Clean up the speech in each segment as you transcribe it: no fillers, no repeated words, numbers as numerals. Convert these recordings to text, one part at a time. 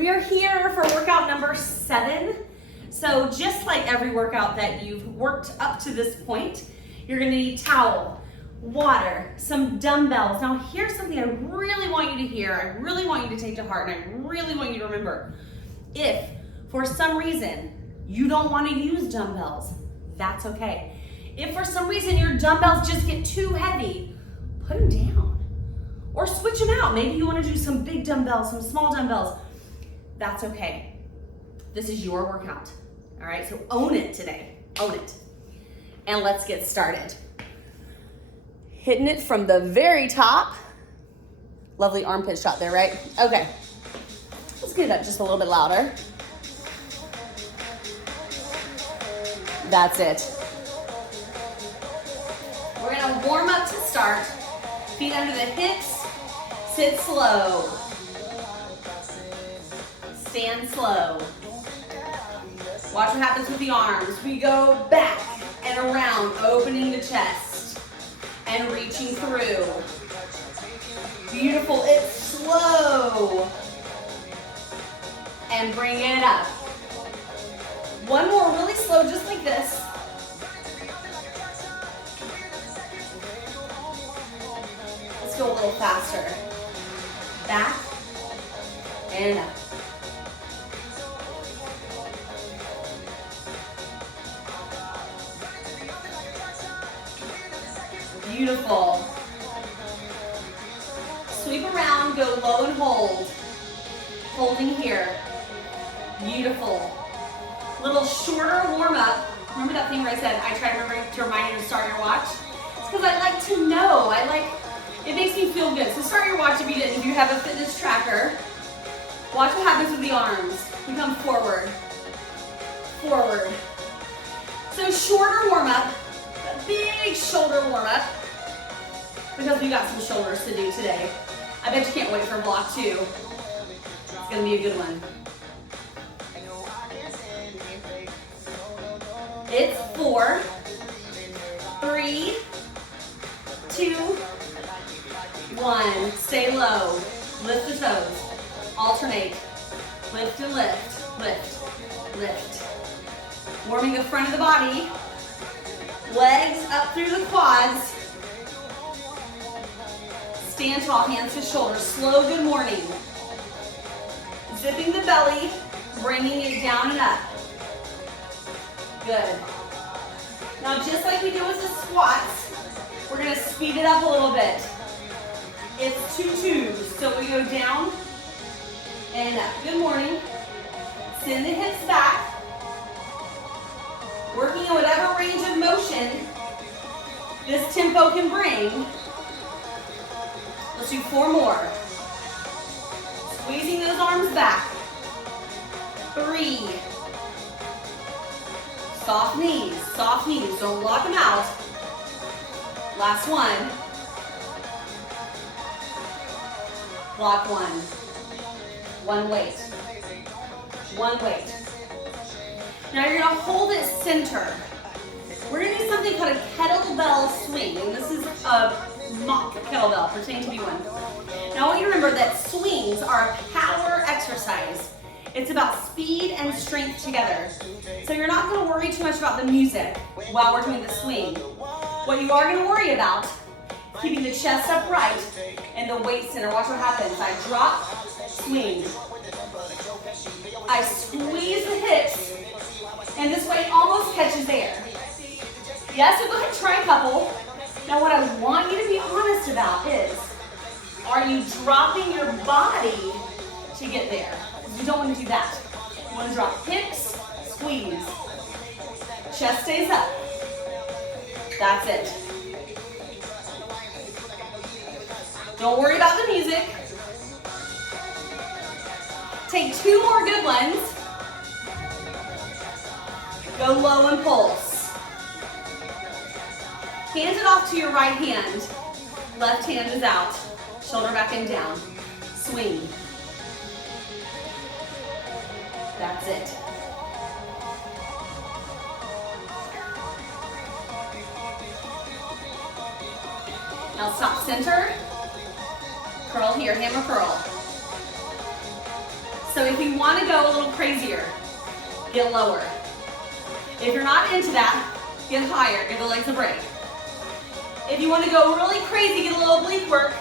We are here for workout number 7. So just like every workout that you've worked up to this point, you're gonna need towel, water, some dumbbells. Now here's something I really want you to hear, I really want you to take to heart, and I really want you to remember. If for some reason you don't want to use dumbbells, that's okay. If for some reason your dumbbells just get too heavy, put them down or switch them out. Maybe you want to do some big dumbbells, some small dumbbells. That's okay. This is your workout. All right, so own it today, own it. And let's get started. Hitting it from the very top. Lovely armpit shot there, right? Okay, let's get it up just a little bit louder. That's it. We're gonna warm up to start. Feet under the hips, sit slow. Stand slow. Watch what happens with the arms. We go back and around, opening the chest and reaching through. Beautiful, it's slow. And bring it up. One more really slow, just like this. Let's go a little faster. Back and up. Beautiful. Sweep around, go low and hold. Holding here. Beautiful. Little shorter warm up. Remember that thing where I said I try to remind you to start your watch? It's because I like to know. It makes me feel good. So start your watch if you didn't. If you have a fitness tracker, watch what happens with the arms. We come forward, forward. So shorter warm up, a big shoulder warm up, because we got some shoulders to do today. I bet you can't wait for block 2. It's gonna be a good one. It's 4, 3, 2, 1. Stay low. Lift the toes. Alternate. Lift and lift. Lift. Lift. Warming the front of the body. Legs up through the quads. Stand tall, hands to shoulders. Slow good morning. Zipping the belly, bringing it down and up. Good. Now just like we do with the squats, we're gonna speed it up a little bit. It's 2 twos, so we go down and up. Good morning. Send the hips back. Working in whatever range of motion this tempo can bring. Let's do 4 more. Squeezing those arms back. 3. Soft knees, soft knees. Don't lock them out. Last one. Block 1. One weight. One weight. Now you're gonna hold it center. We're gonna do something called a kettlebell swing. And this is a mock kettlebell, pretending to be one. Now I want you to remember that swings are a power exercise. It's about speed and strength together. So you're not gonna worry too much about the music while we're doing the swing. What you are gonna worry about, keeping the chest upright and the weight center. Watch what happens. I drop, swing. I squeeze the hips, and this weight almost catches air. Yes, so go ahead and try a couple. Now what I want you to be honest about is, are you dropping your body to get there? You don't want to do that. You want to drop hips, squeeze. Chest stays up. That's it. Don't worry about the music. Take 2 more good ones. Go low and pulse. Hand it off to your right hand. Left hand is out. Shoulder back and down. Swing. That's it. Now stop center. Curl here, hammer curl. So if you want to go a little crazier, get lower. If you're not into that, get higher, give the legs a break. If you want to go really crazy, get a little oblique work,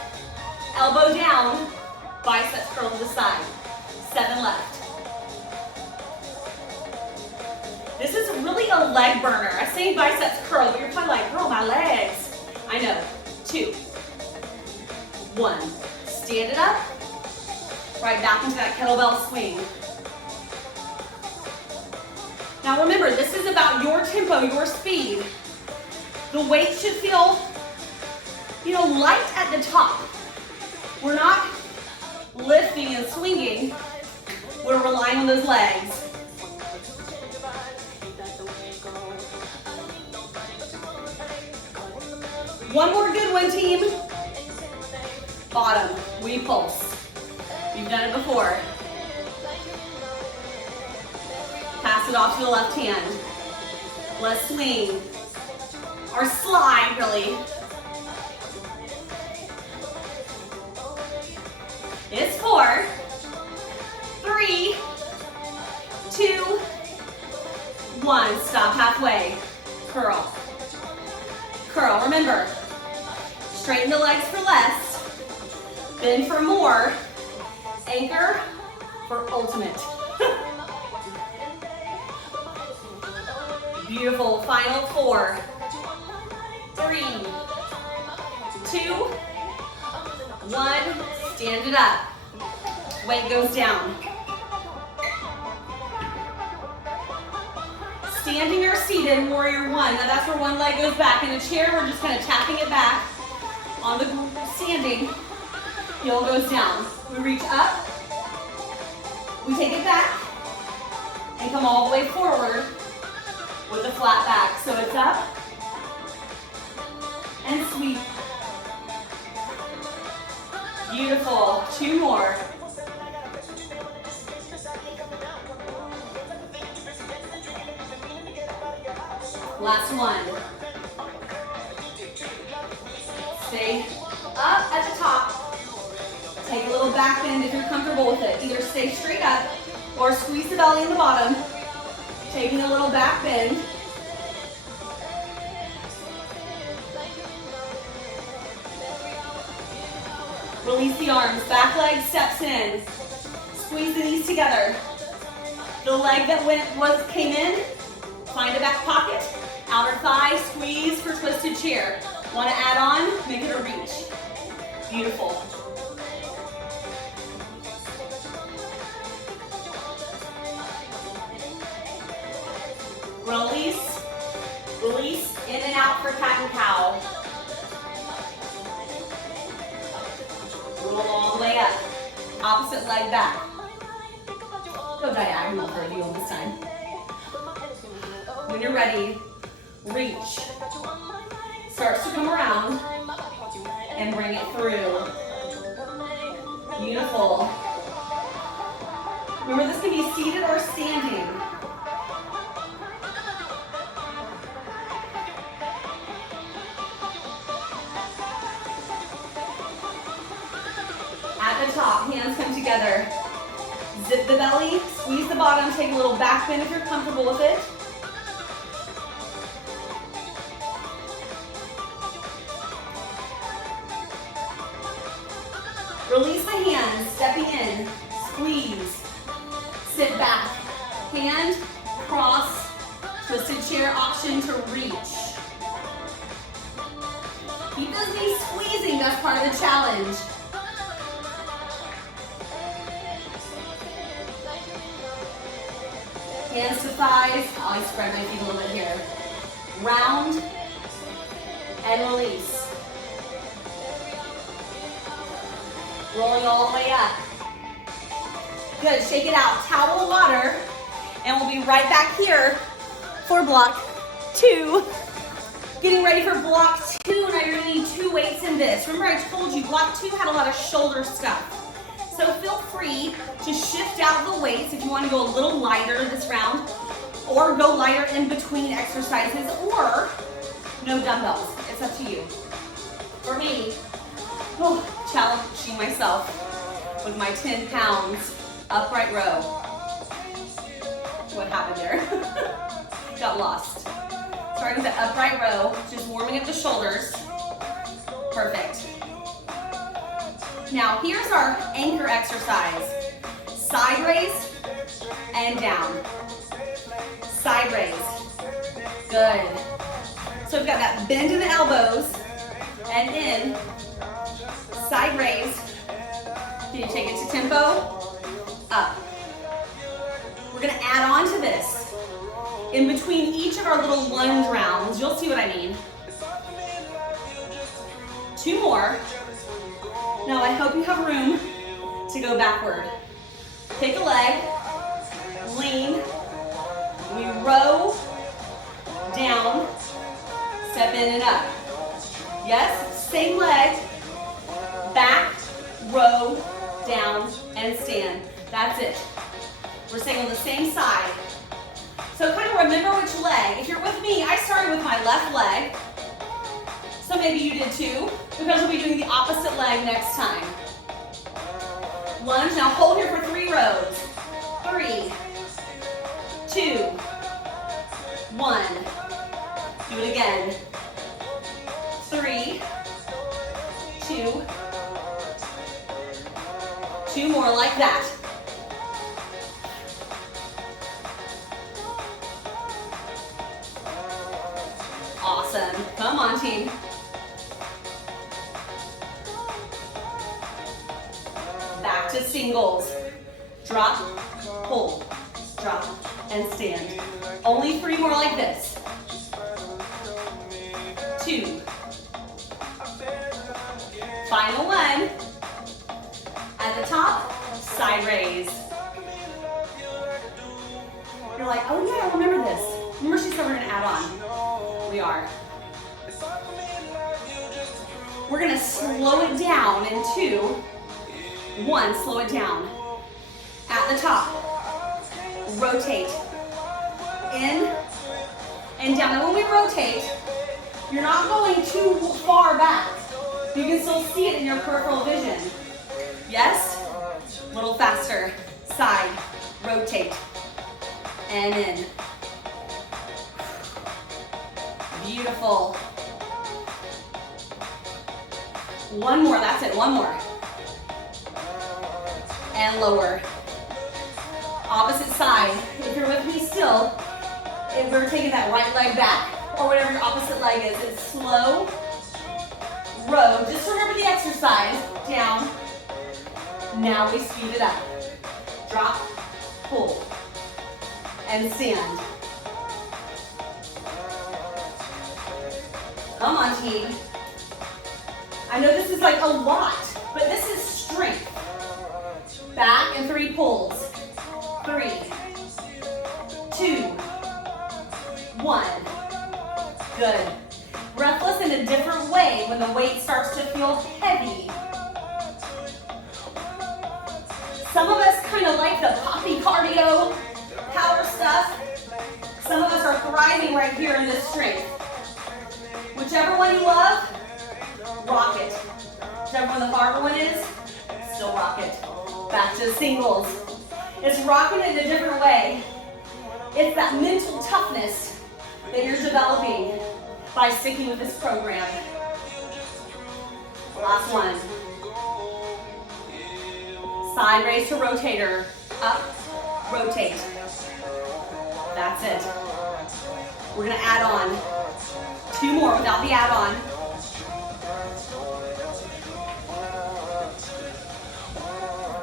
elbow down, biceps curl to the side. 7 left. This is really a leg burner. I say biceps curl, but you're probably like, girl, my legs. I know. 2, 1. Stand it up. Right back into that kettlebell swing. Now remember, this is about your tempo, your speed. The weight should feel, light at the top. We're not lifting and swinging. We're relying on those legs. One more good one, team. Bottom, we pulse. You've done it before. Pass it off to the left hand. Let's swing. Or slide, really. It's 4, 3, 2, 1. Stop halfway. Curl. Curl. Remember, straighten the legs for less. Bend for more. Anchor for ultimate. Beautiful. Final 4, 3, 2, 1. Stand it up. Weight goes down. Standing or seated, warrior 1. Now that's where one leg goes back. In a chair, we're just kind of tapping it back. On the standing, heel goes down. We reach up. We take it back. And come all the way forward with a flat back. So it's up. And sweep. Beautiful. 2 more. Last one. Stay up at the top. Take a little back bend if you're comfortable with it. Either stay straight up or squeeze the belly in the bottom. Taking a little back bend. Release the arms. Back leg steps in. Squeeze the knees together. The leg that came in, find a back pocket. Outer thigh, squeeze for twisted chair. Want to add on? Make it a reach. Beautiful. Release. Release in and out for cat and cow. Roll all the way up. Opposite leg back. Go diagonal for a heel this time. When you're ready, reach. Starts to come around and bring it through. Beautiful. Remember, this can be seated or standing. At the top, hands come together. Zip the belly, squeeze the bottom, take a little back bend if you're comfortable with it. Release the hands, stepping in, squeeze, sit back, hand, cross, twisted chair option to reach. Keep those knees squeezing, that's part of the challenge. Hands to thighs, I spread my feet a little bit here. Round and release. Rolling all the way up. Good, shake it out. Towel water, and we'll be right back here for block 2. Getting ready for block 2, now you're gonna need 2 weights in this. Remember I told you block 2 had a lot of shoulder stuff. So feel free to shift out the weights if you want to go a little lighter this round, or go lighter in between exercises, or no dumbbells. It's up to you. For me, challenging myself with my 10 pounds Upright row. What happened there? Got lost. Starting with the upright row, just warming up the shoulders. Perfect. Now here's our anchor exercise. Side raise and down. Side raise. Good. So we've got that bend in the elbows and in. Side raise. Can you take it to tempo? Up. We're gonna add on to this. In between each of our little lunge rounds, you'll see what I mean. 2 more. Now I hope you have room to go backward. Pick a leg, lean, we row, down, step in and up. Yes, same leg, back, row, down, and stand. That's it. We're staying on the same side. So kind of remember which leg. If you're with me, I started with my left leg. So maybe you did too, because we'll be doing the opposite leg next time. Lunge, now hold here for 3 rows. 3, 2, 1. Do it again. 3, 2, 2 more like that. Awesome. Come on, team. Back to singles. Drop, hold, drop, and stand. Only 3 more like this. 2. Final one. At the top, side raise. You're like, oh yeah, I remember this. Remember she said we're gonna add on. We are. We're gonna slow it down in 2. 1, slow it down. At the top, rotate. In and down. Now when we rotate, you're not going too far back. You can still see it in your peripheral vision. Yes? A little faster. Side, rotate, and in. Beautiful. 1 more, that's it, 1 more. And lower. Opposite side. If you're with me still, if we're taking that right leg back, or whatever your opposite leg is, it's slow, row. Just remember the exercise. Down. Now we speed it up. Drop, pull, and stand. Come on, team. I know this is like a lot, but this is strength. Back and 3 pulls. 3, 2, 1. Good. Breathless in a different way when the weight starts to feel heavy. Some of us kind of like the poppy cardio, power stuff. Some of us are thriving right here in this strength. Whichever one you love, rock it. Whichever one the harder one is, still rock it. Back to singles. It's rocking it in a different way. It's that mental toughness that you're developing by sticking with this program. Last one. Side raise to rotator. Up, rotate. That's it. We're gonna add on 2 more without the add-on.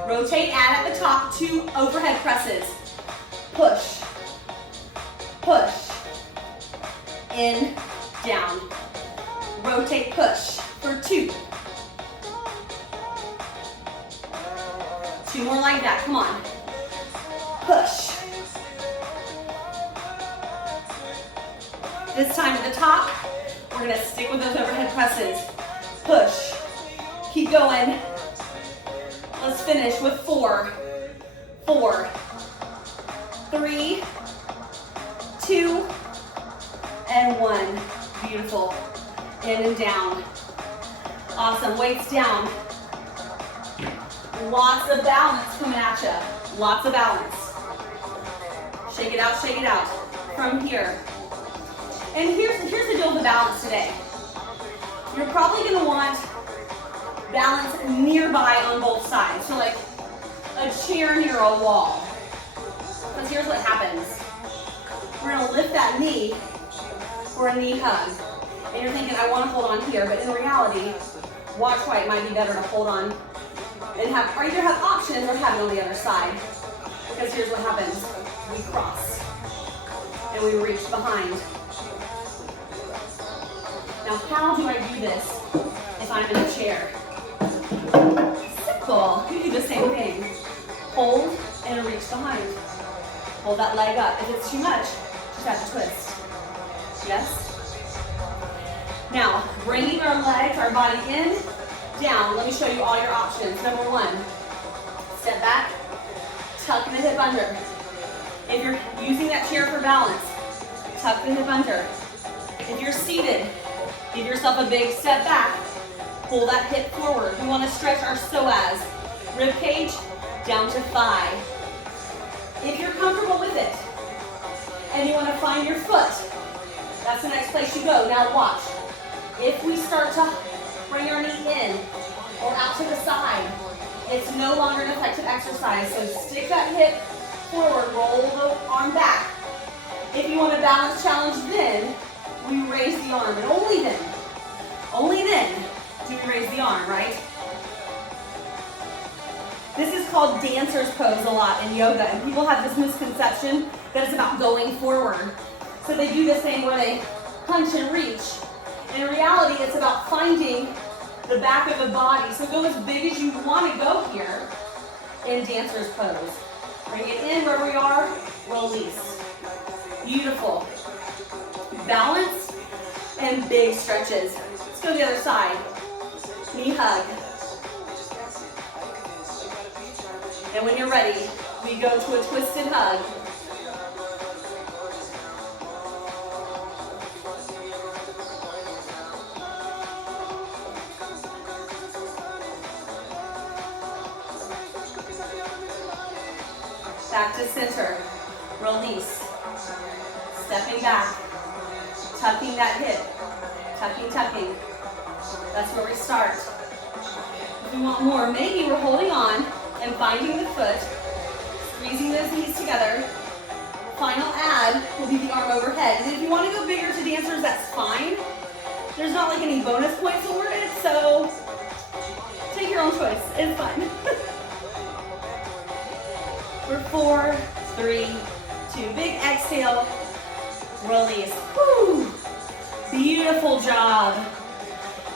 Rotate, add at the top, 2 overhead presses. Push, push, in, down. Rotate, push for 2. 2 more like that, come on. Push. This time at the top, we're gonna stick with those overhead presses. Push, keep going. Let's finish with 4, 4, 3, 2, and 1. Beautiful. In and down. Awesome, weights down. Lots of balance coming at you. Lots of balance. Shake it out from here. And here's the deal with the balance today. You're probably gonna want balance nearby on both sides. So like a chair near a wall. Because here's what happens. We're gonna lift that knee for a knee hug. And you're thinking, I wanna hold on here, but in reality, watch why it might be better to hold on and either have options or have it on the other side. Because here's what happens. We cross and we reach behind. Now, how do I do this if I'm in a chair? Simple. You do the same thing. Hold and reach behind. Hold that leg up. If it's too much, just have to twist. Yes? Now, bringing our legs, our body in, down. Let me show you all your options. Number one, step back, tuck the hip under. If you're using that chair for balance, tuck the hip under. If you're seated, give yourself a big step back. Pull that hip forward. We want to stretch our psoas, rib cage, down to thigh. If you're comfortable with it, and you want to find your foot, that's the next place you go. Now watch. If we start to bring our knee in or out to the side, it's no longer an effective exercise. So stick that hip forward, roll the arm back. If you want a balance challenge, then we raise the arm, and only then do we raise the arm, right? This is called dancer's pose a lot in yoga, and people have this misconception that it's about going forward. So they do this thing where they punch and reach. And in reality, it's about finding the back of the body. So go as big as you want to go here in dancer's pose. Bring it in where we are, release. Beautiful. Balance and big stretches. Let's go to the other side. Knee hug. And when you're ready, we go to a twisted hug. Back to center. Release. Stepping back. Tucking that hip. Tucking. That's where we start. If we want more, maybe we're holding on and finding the foot, squeezing those knees together. Final add will be the arm overhead. And if you want to go bigger to dancers, that's fine. There's not like any bonus points awarded, so take your own choice. It's fun. We're 4, 3, 2. Big exhale, release. Woo! Beautiful job.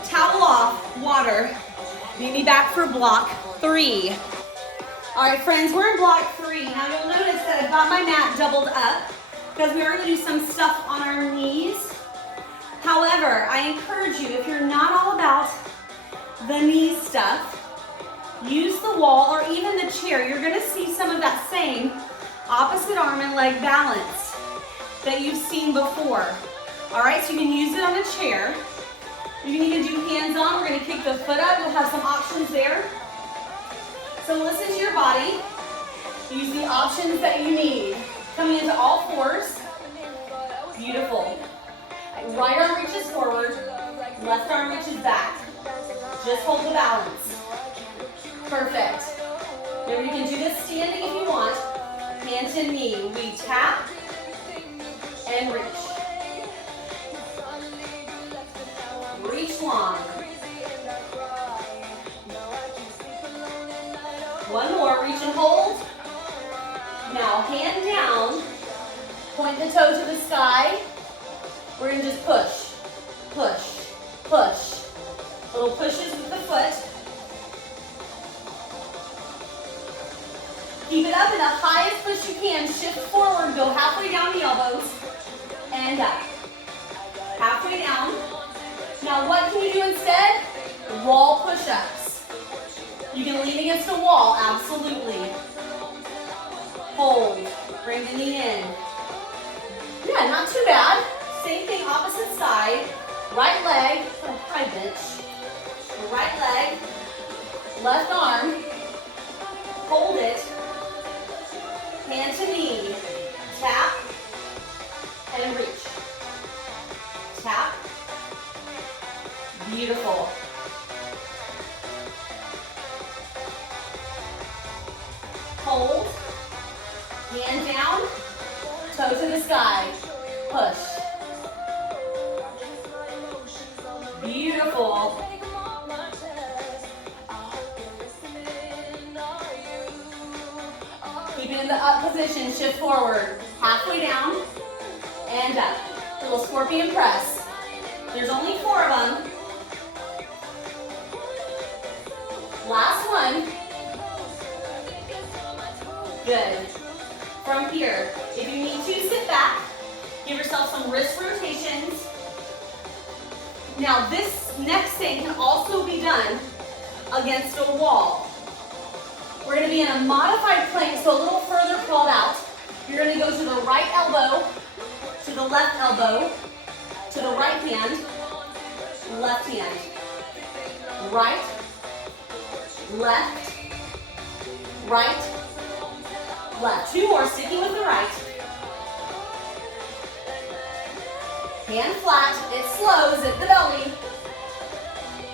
Towel off, water. Meet me back for block 3. All right, friends, we're in block 3. Now you'll notice that I've got my mat doubled up because we are going to do some stuff on our knees. However, I encourage you, if you're not all about the knee stuff, use the wall or even the chair. You're going to see some of that same opposite arm and leg balance that you've seen before. All right, so you can use it on a chair. You can even do hands-on. We're going to kick the foot up. You'll have some options there. So listen to your body. Use the options that you need. Coming into all fours. Beautiful. Right arm reaches forward. Left arm reaches back. Just hold the balance. Perfect. Remember, you can do this standing if you want. Hand to knee. We tap and reach. Reach long. One more, reach and hold. Now hand down, point the toe to the sky. We're gonna just push, push, push. Little pushes with the foot. Keep it up in the highest push you can. Shift forward, go halfway down the elbows, and up. Halfway down. Now what can you do instead? Wall push-ups. You can lean against a wall, absolutely. Hold, bring the knee in. Yeah, not too bad. Same thing, opposite side. Right leg, high bench. Right leg, left arm. Hold it. hand to knee, tap, and reach. Tap. Beautiful. Hold. Hand down. Toe to the sky. Push. Beautiful. Keep it in the up position. Shift forward. Halfway down and up. Little scorpion press. There's only 4 of them. Last one. Good. From here, if you need to, sit back. Give yourself some wrist rotations. Now this next thing can also be done against a wall. We're going to be in a modified plank, so a little further crawled out. You're going to go to the right elbow, to the left elbow, to the right hand, left hand. Right, left, right, left. 2 more, sticking with the right. Hand flat, it slows at the belly.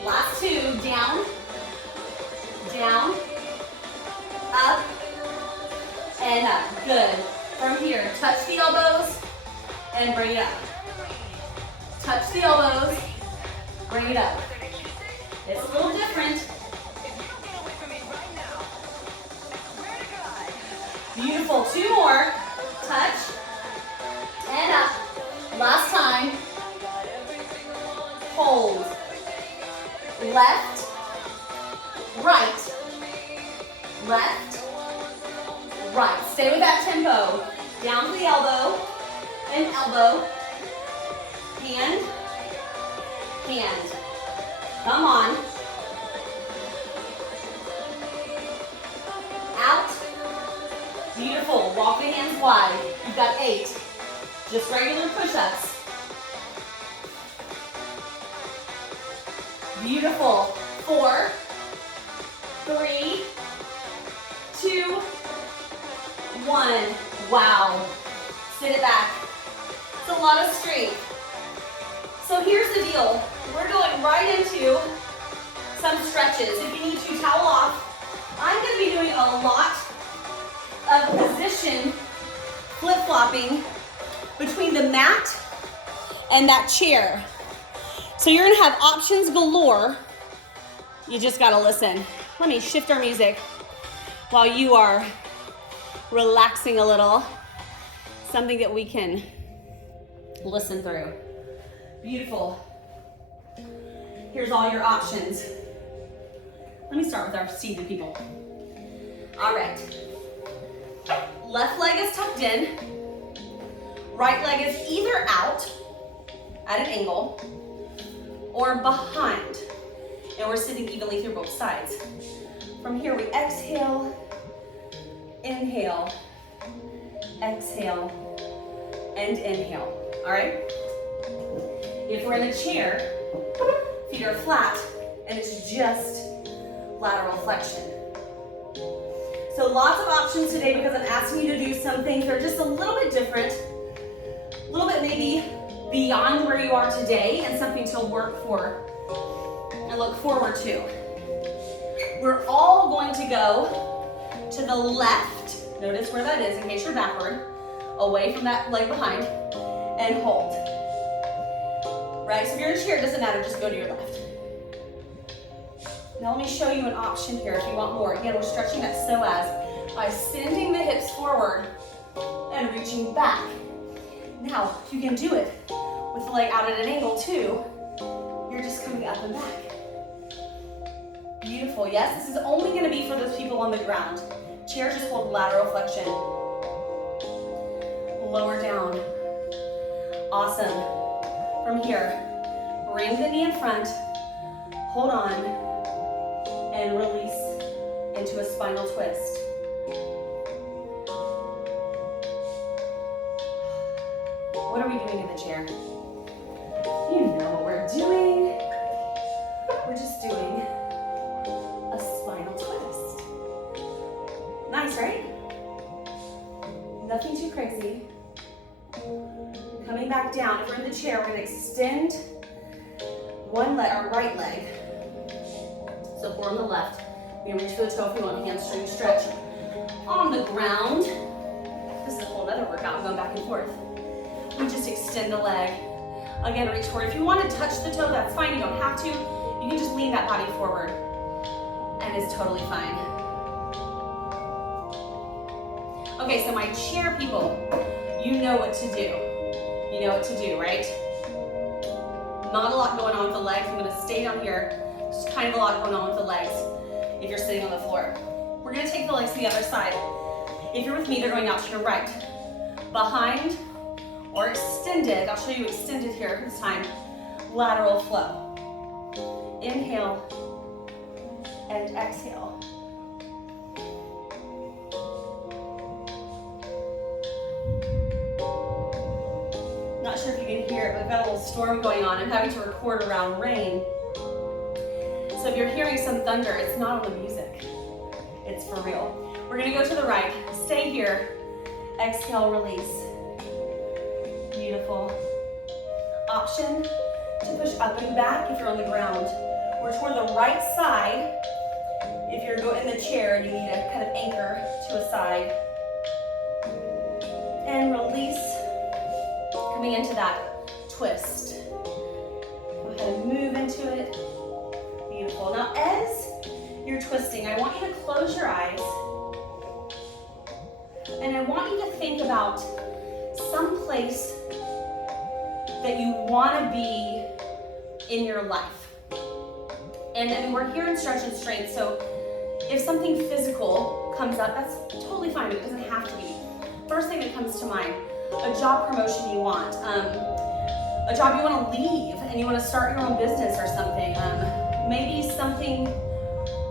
Last 2, down, down, up, and up. Good. From here, touch the elbows and bring it up. Touch the elbows, bring it up. It's a little different. Beautiful. 2 more. Touch and up. Last time. Hold. Left, right, left, right. Stay with that tempo. Down to the elbow, and elbow, hand, hand. Come on. Out. Beautiful. Walk the hands wide. You've got 8. Just regular push-ups. Beautiful. 4, 3, 2, 1. Wow. Sit it back. It's a lot of strength. So here's the deal. We're going right into some stretches. If you need to towel off, I'm going to be doing a lot of position flip-flopping between the mat and that chair. So you're gonna have options galore. You just gotta listen. Let me shift our music while you are relaxing a little. Something that we can listen through. Beautiful. Here's all your options. Let me start with our seated people. All right. Left leg is tucked in. Right leg is either out at an angle or behind. And we're sitting evenly through both sides. From here, we exhale, inhale, exhale, and inhale. All right? If we're in a chair, feet are flat, and it's just lateral flexion. So lots of options today because I'm asking you to do some things that are just a little bit different, a little bit maybe beyond where you are today, and something to work for and look forward to. We're all going to go to the left. Notice where that is in case you're backward, away from that leg behind, and hold. Right, so if you're in a chair, it doesn't matter, just go to your left. Now let me show you an option here if you want more. Again, we're stretching that psoas by sending the hips forward and reaching back. Now, you can do it with the leg out at an angle too. You're just coming up and back. Beautiful, yes? This is only gonna be for those people on the ground. Chairs just hold lateral flexion. Lower down. Awesome. From here, bring the knee in front, hold on, and release into a spinal twist. What are we doing in the chair? You know what we're doing. We're just doing a spinal twist. Nice, right? Nothing too crazy. Coming back down. If we're in the chair, we're gonna extend one leg, our right leg. So if we're on the left, we can reach for the toe if we want a hamstring stretch. On the ground, this is a whole other workout, going back and forth. We just extend the leg. Again, reach forward. If you want to touch the toe, that's fine. You don't have to. You can just lean that body forward, and it's totally fine. Okay, so my chair people, you know what to do. You know what to do, right? Not a lot going on with the legs. I'm gonna stay down here. Just kind of a lot going on with the legs if you're sitting on the floor. We're gonna take the legs to the other side. If you're with me, they're going out to your right. Behind or extended, I'll show you extended here this time. Lateral flow. Inhale and exhale. Not sure if you can hear it, but we've got a little storm going on. I'm having to record around rain. So if you're hearing some thunder, it's not on the music. It's for real. We're gonna go to the right. Stay here. Exhale, release. Beautiful. Option to push up and back if you're on the ground. We're toward the right side. If you're in the chair and you need to kind of anchor to a side. And release. Coming into that twist. Go ahead and move into it. Beautiful. Now as you're twisting, I want you to close your eyes. And I want you to think about some place that you want to be in your life. And we're here in stretch and strength, so if something physical comes up, that's totally fine, but it doesn't have to be. First thing that comes to mind, a job promotion you want, a job you want to leave and you want to start your own business or something, maybe something,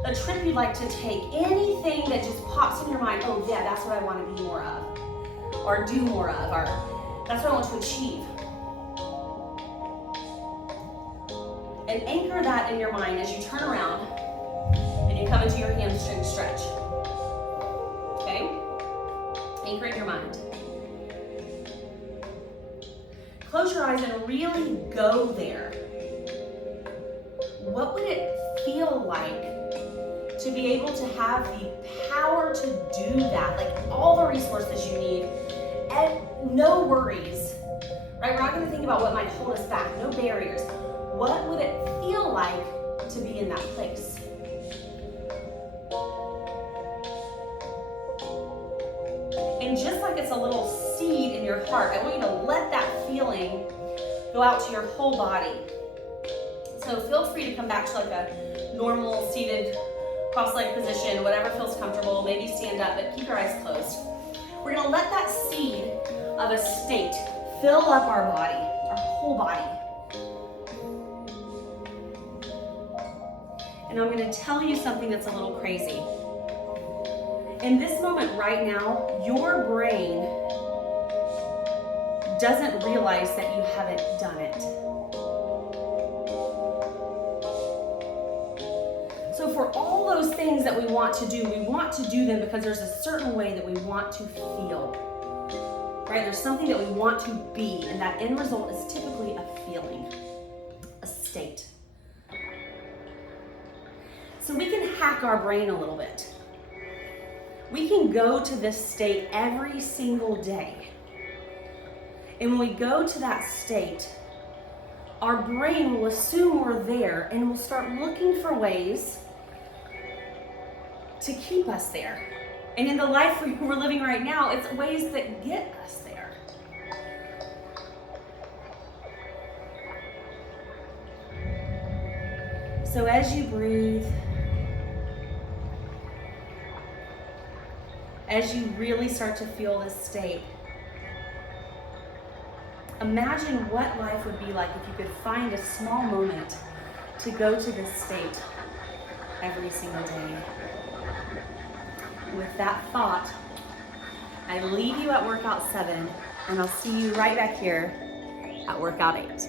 a trip you'd like to take, anything that just pops in your mind, oh yeah, that's what I want to be more of, or do more of, or that's what I want to achieve. And anchor that in your mind as you turn around and you come into your hamstring stretch. Okay? Anchor in your mind. Close your eyes and really go there. What would it feel like to be able to have the power to do that? Like all the resources you need and no worries, right? We're not gonna think about what might hold us back, no barriers. What would it feel like to be in that place? And just like it's a little seed in your heart, I want you to let that feeling go out to your whole body. So feel free to come back to like a normal seated cross-legged position, whatever feels comfortable. Maybe stand up, but keep your eyes closed. We're gonna let that seed of a state fill up our body, our whole body. And I'm gonna tell you something that's a little crazy. In this moment right now, your brain doesn't realize that you haven't done it. So for all those things that we want to do them because there's a certain way that we want to feel, right? There's something that we want to be, and that end result is typically a feeling, a state. So we can hack our brain a little bit. We can go to this state every single day. And when we go to that state, our brain will assume we're there and will start looking for ways to keep us there. And in the life we're living right now, it's ways that get us there. So as you breathe, as you really start to feel this state, imagine what life would be like if you could find a small moment to go to this state every single day. With that thought, I leave you at workout 7, and I'll see you right back here at workout 8.